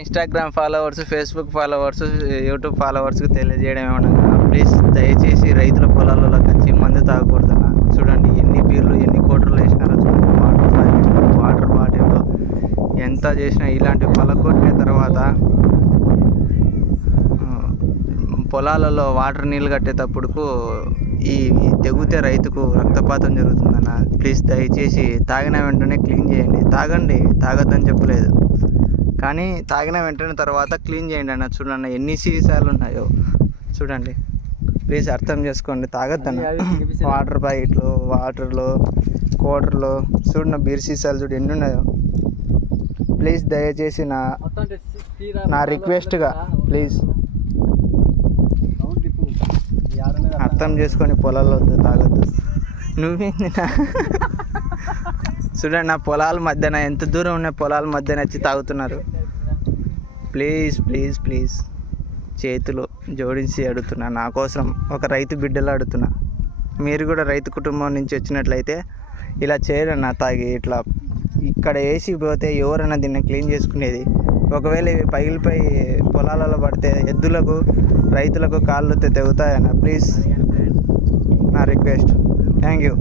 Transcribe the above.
Instagram followers Facebook followers YouTube ఫాలోవర్స్కి తెలియజేయడం ఏమన్నా please దయచేసి రైతుల పొలాలలో వచ్చి మందు తాగకూడదన్న చూడండి ఎన్ని బీర్లు ఎన్ని కోటర్లు వేసినారో చూడండి. వాటర్ వాటర్ బాటిల్లో ఎంత చేసినా ఇలాంటి పలకొట్టిన తర్వాత పొలాలలో వాటర్ నీళ్ళు కట్టేటప్పుడుకు ఈ తెగితే రైతుకు రక్తపాతం జరుగుతుందన్న. ప్లీజ్ దయచేసి తాగిన వెంటనే క్లీన్ చేయండి. తాగండి తాగద్దని చెప్పలేదు. కానీ తాగిన వెంటనే తర్వాత క్లీన్ చేయండి అన్న. చూడండి ఎన్ని సీసాలు ఉన్నాయో. చూడండి. ప్లీజ్ అర్థం చేసుకోండి. తాగొద్దన్న. వాటర్ ప్యాకెట్లు వాటర్లు కోటర్లు. చూడండి బీర్ సీసాలు చూడు ఎన్ని ఉన్నాయో. ప్లీజ్ దయచేసి నా నా రిక్వెస్ట్గా ప్లీజ్. అర్థం చేసుకొని పొలాల్లో వద్దు తాగొద్దు. నువ్వేంది చూడండి నా పొలాల మధ్యన ఎంత దూరం ఉన్న పొలాల మధ్యన వచ్చి తాగుతున్నారు. Please please please. చేతులు జోడించి అడుగుతున్నా. నా కోసం ఒక రైతు బిడ్డలు అడుగుతున్నా. మీరు కూడా రైతు కుటుంబం నుంచి వచ్చినట్లయితే ఇలా చేయరన్నా తాగి ఇట్లా. ఇక్కడ వేసి పోతే ఎవరైనా దీన్ని క్లీన్ చేసుకునేది? ఒకవేళ ఇవి పగిలిపోయి పొలాలలో పడితే ఎద్దులకు రైతులకు కాళ్ళు తెగుతాయన్న ప్లీజ్. నా రిక్వెస్ట్. Thank you.